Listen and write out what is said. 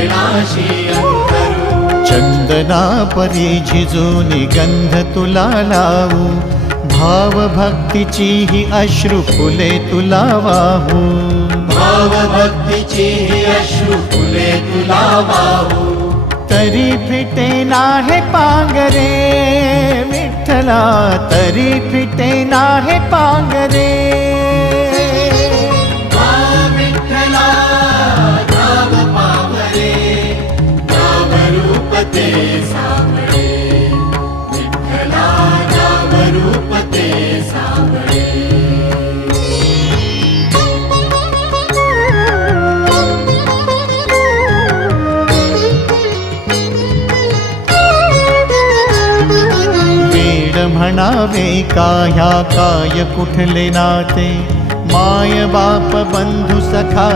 चरणाशी अंतरू। चंदना परी झिजूनी गंध तुला लावू, भाव भक्तीची ही अश्रु फुले तुला वाहू। भाव भक्तीची ही अश्रु फुले तुला वाहू। तरी फिटे नाहे पांगरे विठ्ठला, तरी फिटे नाहे पांगरे। विठ्ठला नाम पावरे, नाम रूप ते सावळे। विठ्ठला नाम रूप ते सावळे। म्हणावे काह्या काय कुठले नाते, माय बाप बंधु सखा